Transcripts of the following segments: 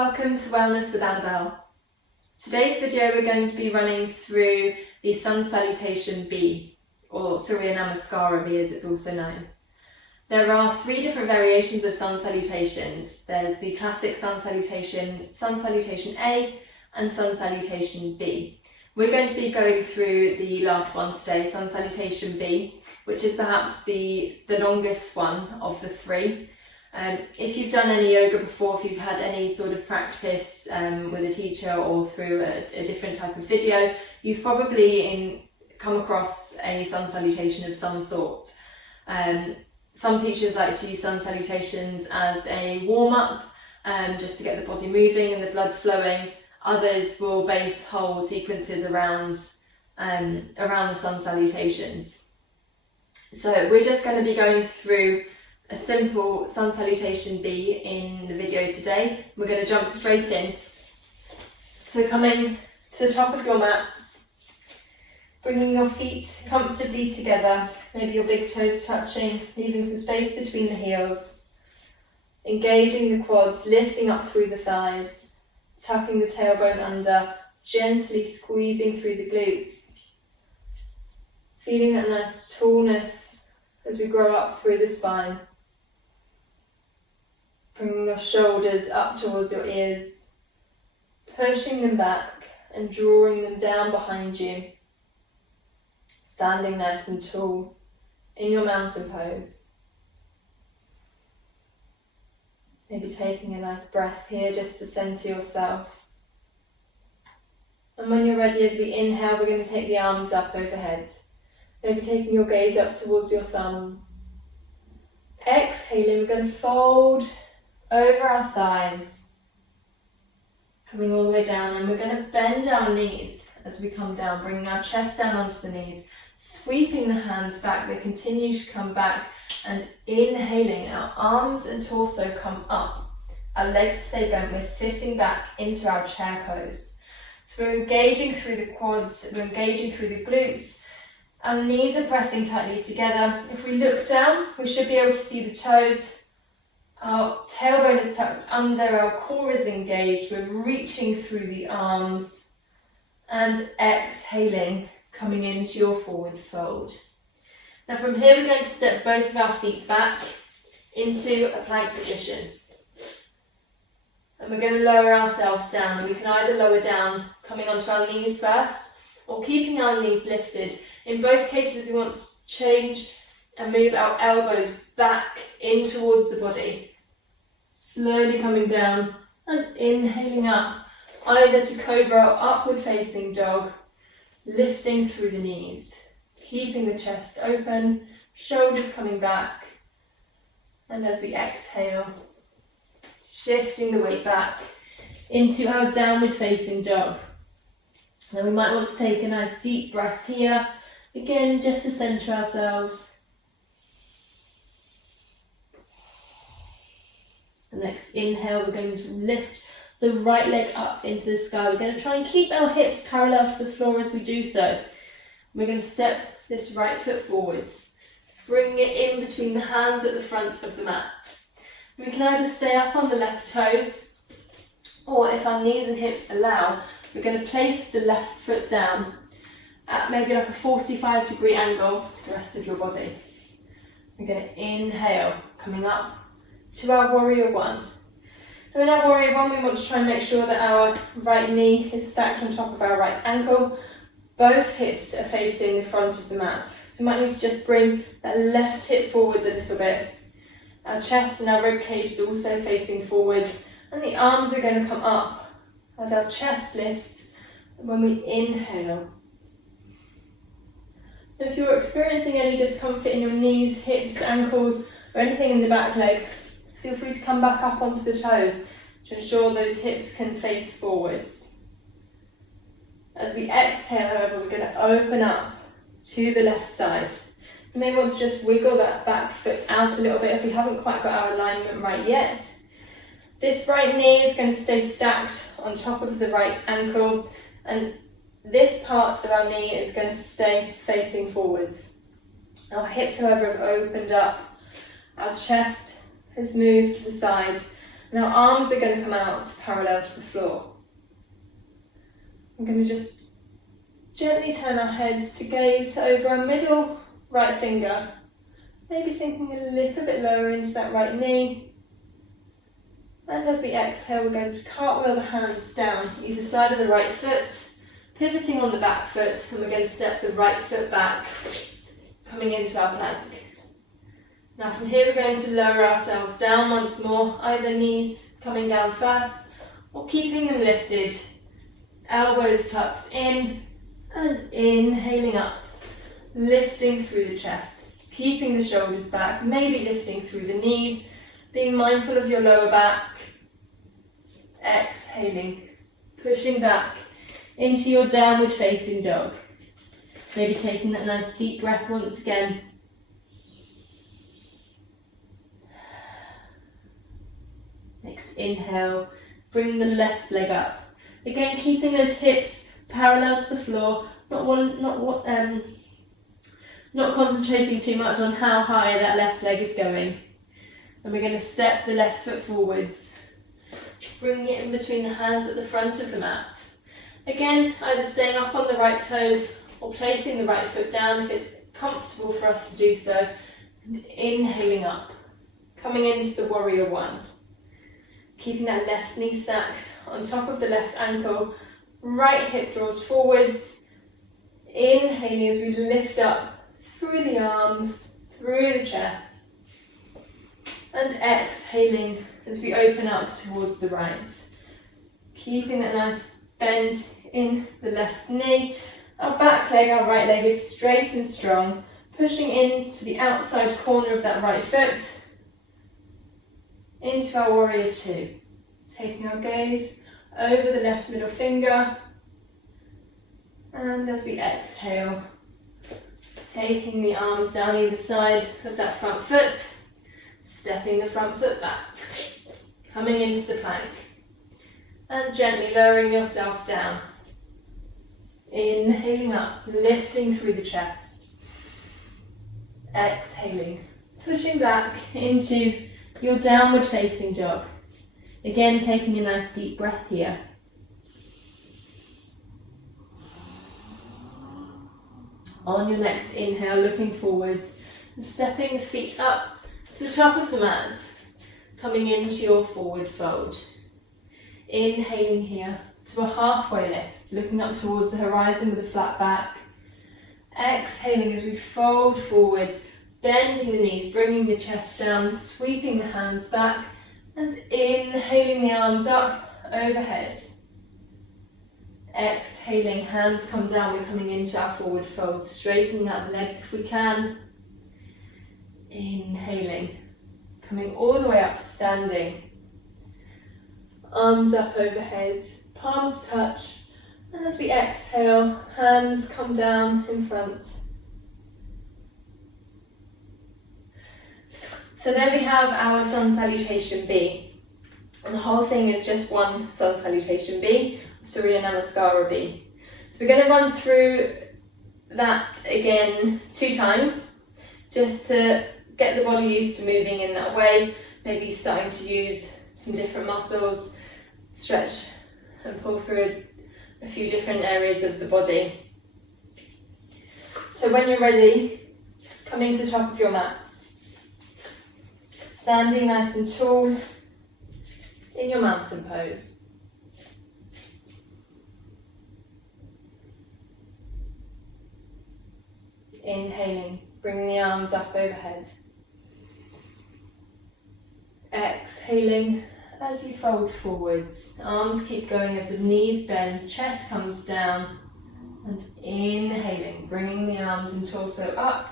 Welcome to Wellness with Annabel. Today's video we're going to be running through the Sun Salutation B, or Surya Namaskara B as it's also known. There are 3 different variations of Sun Salutations. There's the classic Sun Salutation A and Sun Salutation B. We're going to be going through the last one today, Sun Salutation B, which is perhaps the longest one of the 3. If you've done any yoga before, if you've had any sort of practice with a teacher or through a different type of video, you've probably come across a sun salutation of some sort. Some teachers like to use sun salutations as a warm-up, just to get the body moving and the blood flowing. Others will base whole sequences around the sun salutations. So we're just going to be going through a simple Sun Salutation B in the video today. We're going to jump straight in. So coming to the top of your mats, bringing your feet comfortably together, maybe your big toes touching, leaving some space between the heels, engaging the quads, lifting up through the thighs, tucking the tailbone under, gently squeezing through the glutes, feeling that nice tallness as we grow up through the spine. Bringing your shoulders up towards your ears, pushing them back and drawing them down behind you. Standing nice and tall in your mountain pose. Maybe taking a nice breath here just to center yourself. And when you're ready, as we inhale, we're going to take the arms up overhead. Maybe taking your gaze up towards your thumbs. Exhaling, we're going to fold over our thighs, coming all the way down, and we're going to bend our knees as we come down, bringing our chest down onto the knees, sweeping the hands back, they continue to come back, and inhaling, our arms and torso come up, our legs stay bent, we're sitting back into our chair pose. So we're engaging through the quads, we're engaging through the glutes, our knees are pressing tightly together. If we look down, we should be able to see the toes. Our tailbone is tucked under, our core is engaged, we're reaching through the arms and exhaling, coming into your forward fold. Now from here we're going to step both of our feet back into a plank position. And we're going to lower ourselves down. We can either lower down coming onto our knees first or keeping our knees lifted. In both cases we want to change and move our elbows back in towards the body. Slowly coming down and inhaling up, either to cobra or upward facing dog, lifting through the knees, keeping the chest open, shoulders coming back, and as we exhale, shifting the weight back into our downward facing dog. Now we might want to take a nice deep breath here, again just to center ourselves. The next inhale, we're going to lift the right leg up into the sky. We're going to try and keep our hips parallel to the floor as we do so. We're going to step this right foot forwards, bringing it in between the hands at the front of the mat. We can either stay up on the left toes, or if our knees and hips allow, we're going to place the left foot down at maybe like a 45-degree angle to the rest of your body. We're going to inhale, coming up to our warrior one. And in our warrior one, we want to try and make sure that our right knee is stacked on top of our right ankle. Both hips are facing the front of the mat. So we might need to just bring that left hip forwards a little bit. Our chest and our rib cage is also facing forwards, and the arms are going to come up as our chest lifts when we inhale. Now, if you're experiencing any discomfort in your knees, hips, ankles, or anything in the back leg, feel free to come back up onto the toes to ensure those hips can face forwards. As we exhale, however, we're going to open up to the left side. You may want to just wiggle that back foot out a little bit if we haven't quite got our alignment right yet. This right knee is going to stay stacked on top of the right ankle, and this part of our knee is going to stay facing forwards. Our hips, however, have opened up. Our chest has moved to the side, And our arms are going to come out parallel to the floor. I'm going to just gently turn our heads to gaze over our middle right finger, maybe sinking a little bit lower into that right knee. And as we exhale, we're going to cartwheel the hands down either side of the right foot, pivoting on the back foot, and we're going to step the right foot back, coming into our plank. Now from here we're going to lower ourselves down once more, either knees coming down first or keeping them lifted, elbows tucked in and inhaling up, lifting through the chest, keeping the shoulders back, maybe lifting through the knees, being mindful of your lower back. Exhaling, pushing back into your downward facing dog. Maybe taking that nice deep breath once again. Next inhale, bring the left leg up. Again, keeping those hips parallel to the floor, not concentrating too much on how high that left leg is going. And we're going to step the left foot forwards, bringing it in between the hands at the front of the mat. Again, either staying up on the right toes or placing the right foot down if it's comfortable for us to do so. And inhaling up, coming into the warrior one. Keeping that left knee stacked on top of the left ankle, right hip draws forwards. Inhaling as we lift up through the arms, through the chest. And exhaling as we open up towards the right. Keeping that nice bend in the left knee. Our back leg, our right leg is straight and strong. Pushing in to the outside corner of that right foot. Into our warrior two. Taking our gaze over the left middle finger. And as we exhale, taking the arms down either side of that front foot. Stepping the front foot back, coming into the plank, and gently lowering yourself down. Inhaling up, lifting through the chest. Exhaling, pushing back into your downward facing dog. Again, taking a nice deep breath here. On your next inhale, looking forwards and stepping the feet up to the top of the mat, coming into your forward fold. Inhaling here to a halfway lift, looking up towards the horizon with a flat back. Exhaling as we fold forwards, bending the knees, bringing the chest down, sweeping the hands back, and inhaling the arms up overhead. Exhaling, hands come down, we're coming into our forward fold, straightening out the legs if we can. Inhaling, coming all the way up, standing. Arms up overhead, palms touch, and as we exhale, hands come down in front. So there we have our Sun Salutation B. And the whole thing is just one Sun Salutation B, Surya Namaskara B. So we're going to run through that again 2 times, just to get the body used to moving in that way, maybe starting to use some different muscles, stretch and pull through a few different areas of the body. So when you're ready, coming to the top of your mats, standing nice and tall in your mountain pose. Inhaling, bring the arms up overhead. Exhaling as you fold forwards. Arms keep going as the knees bend, chest comes down. And inhaling, bringing the arms and torso up.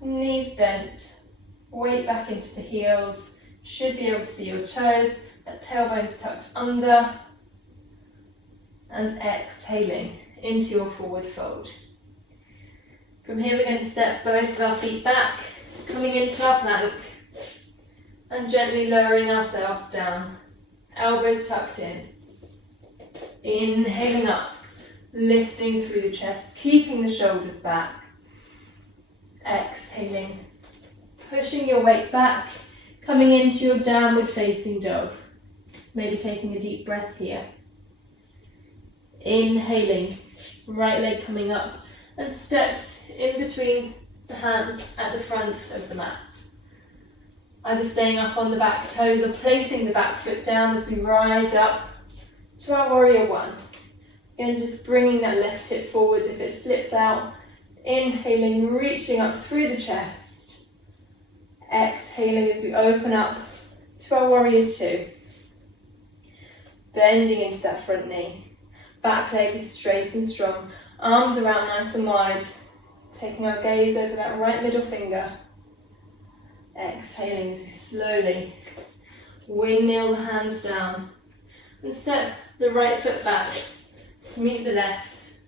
Knees bent, weight back into the heels. Should be able to see your toes, that tailbone's tucked under. And exhaling into your forward fold. From here we're going to step both of our feet back, coming into our plank. And gently lowering ourselves down, elbows tucked in. Inhaling up, lifting through the chest, keeping the shoulders back. Exhaling, pushing your weight back, Coming into your downward facing dog. Maybe taking a deep breath here. Inhaling, right leg coming up and steps in between the hands at the front of the mat. Either staying up on the back toes or placing the back foot down as we rise up to our warrior one. Again, just bringing that left hip forwards if it slipped out. Inhaling, reaching up through the chest. Exhaling as we open up to our warrior two. Bending into that front knee. Back leg is straight and strong. Arms are out nice and wide. Taking our gaze over that right middle finger. Exhaling as we slowly windmill the hands down. And step the right foot back to meet the left.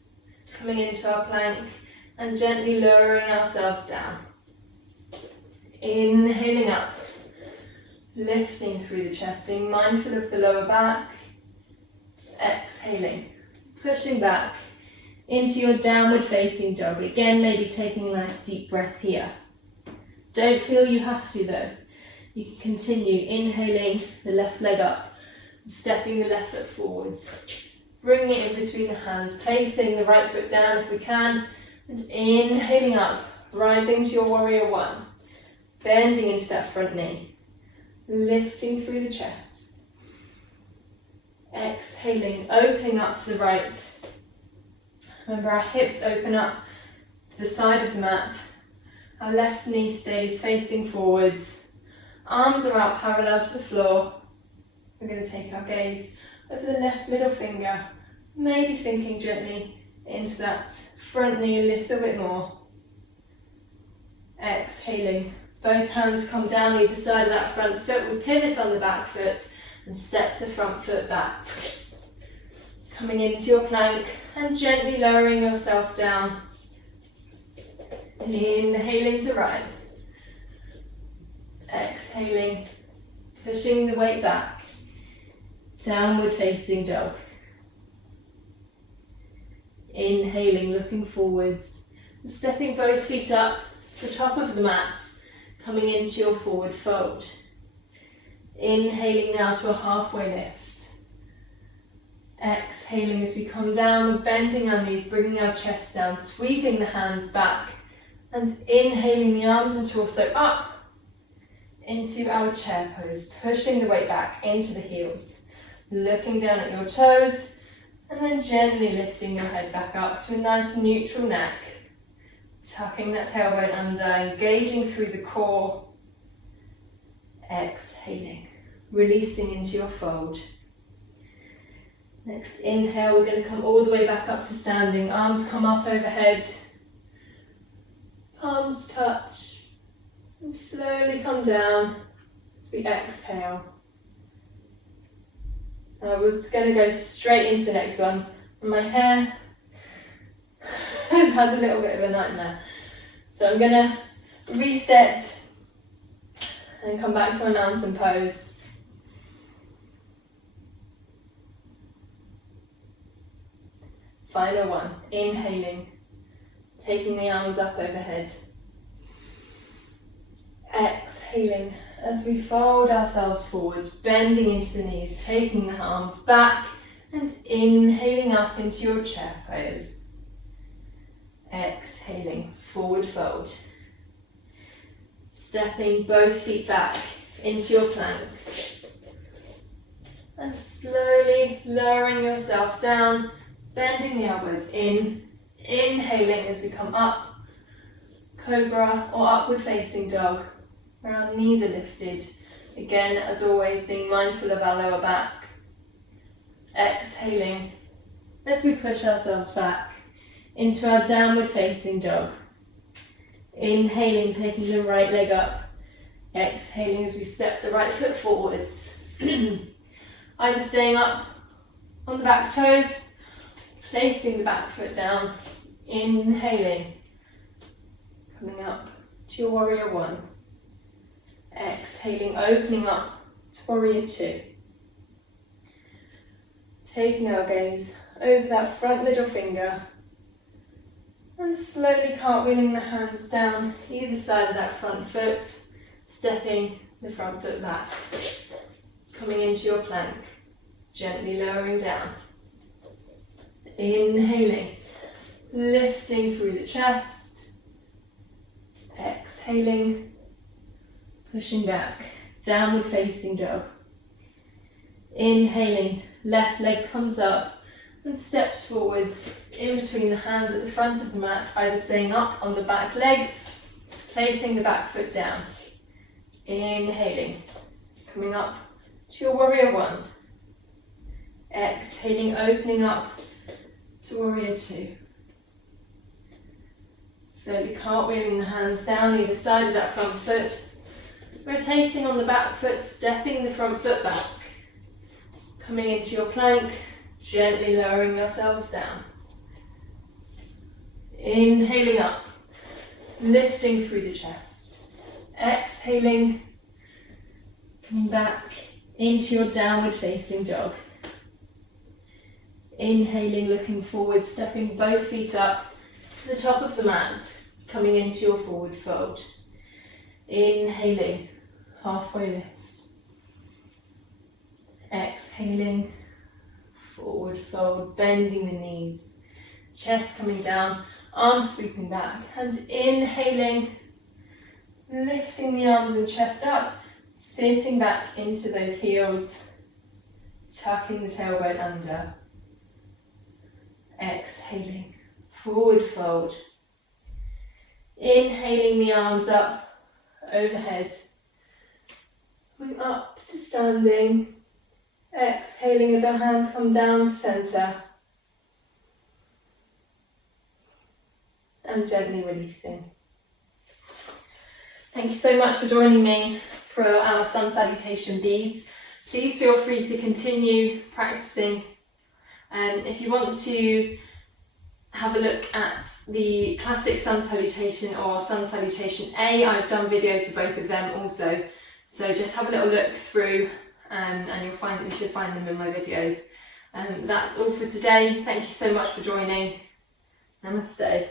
Coming into our plank and gently lowering ourselves down. Inhaling up. Lifting through the chest, being mindful of the lower back. Exhaling. Pushing back into your downward facing dog. Again, maybe taking a nice deep breath here. Don't feel you have to though. You can continue inhaling the left leg up, stepping the left foot forwards. Bringing it in between the hands, placing the right foot down if we can, and inhaling up, rising to your warrior one. Bending into that front knee, lifting through the chest. Exhaling, opening up to the right. Remember our hips open up to the side of the mat. Our left knee stays facing forwards. Arms are out parallel to the floor. We're going to take our gaze over the left middle finger, maybe sinking gently into that front knee a little bit more. Exhaling, both hands come down either side of that front foot. We pivot on the back foot and step the front foot back. Coming into your plank and gently lowering yourself down. Inhaling to rise. Exhaling, pushing the weight back. Downward facing dog. Inhaling, looking forwards. And stepping both feet up to the top of the mat. Coming into your forward fold. Inhaling now to a halfway lift. Exhaling as we come down, we're bending our knees, bringing our chest down, sweeping the hands back. And inhaling the arms and torso up into our chair pose, pushing the weight back into the heels. Looking down at your toes, and then gently lifting your head back up to a nice neutral neck. Tucking that tailbone under, engaging through the core. Exhaling, releasing into your fold. Next inhale, we're going to come all the way back up to standing. Arms come up overhead. Palms touch. And slowly come down as we exhale. We're just going to go straight into the next one. And my hair has had a little bit of a nightmare. So I'm going to reset and come back to a mountain pose. Final one, inhaling, taking the arms up overhead. Exhaling as we fold ourselves forwards, bending into the knees, taking the arms back and inhaling up into your chair pose. Exhaling, forward fold. Stepping both feet back into your plank. And slowly lowering yourself down, bending the elbows in, inhaling as we come up, cobra or upward facing dog, where our knees are lifted. Again, as always, being mindful of our lower back. Exhaling as we push ourselves back into our downward facing dog. Inhaling, taking the right leg up. Exhaling as we step the right foot forwards. Either staying up on the back toes, placing the back foot down, inhaling, coming up to your warrior one. Exhaling, opening up to warrior two. Taking our gaze over that front middle finger and slowly cartwheeling the hands down either side of that front foot, stepping the front foot back. Coming into your plank, gently lowering down. Inhaling, lifting through the chest. Exhaling, pushing back, downward facing dog. Inhaling, left leg comes up and steps forwards in between the hands at the front of the mat, either staying up on the back leg, placing the back foot down. Inhaling, coming up to your warrior one. Exhaling, opening up to warrior two. Slowly cartwheeling the hands down either side of that front foot. Rotating on the back foot, stepping the front foot back. Coming into your plank, gently lowering yourselves down. Inhaling up, lifting through the chest. Exhaling, coming back into your downward facing dog. Inhaling, looking forward, stepping both feet up to the top of the mat, coming into your forward fold. Inhaling, halfway lift. Exhaling, forward fold, bending the knees, chest coming down, arms sweeping back, and inhaling, lifting the arms and chest up, sitting back into those heels, tucking the tailbone under. Exhaling, forward fold. Inhaling the arms up, overhead. Coming up to standing. Exhaling as our hands come down to centre. And gently releasing. Thank you so much for joining me for our sun salutation bees. Please feel free to continue practicing. If you want to have a look at the classic sun salutation or sun salutation A, I've done videos for both of them also. So just have a little look through and you should find them in my videos. That's all for today. Thank you so much for joining. Namaste.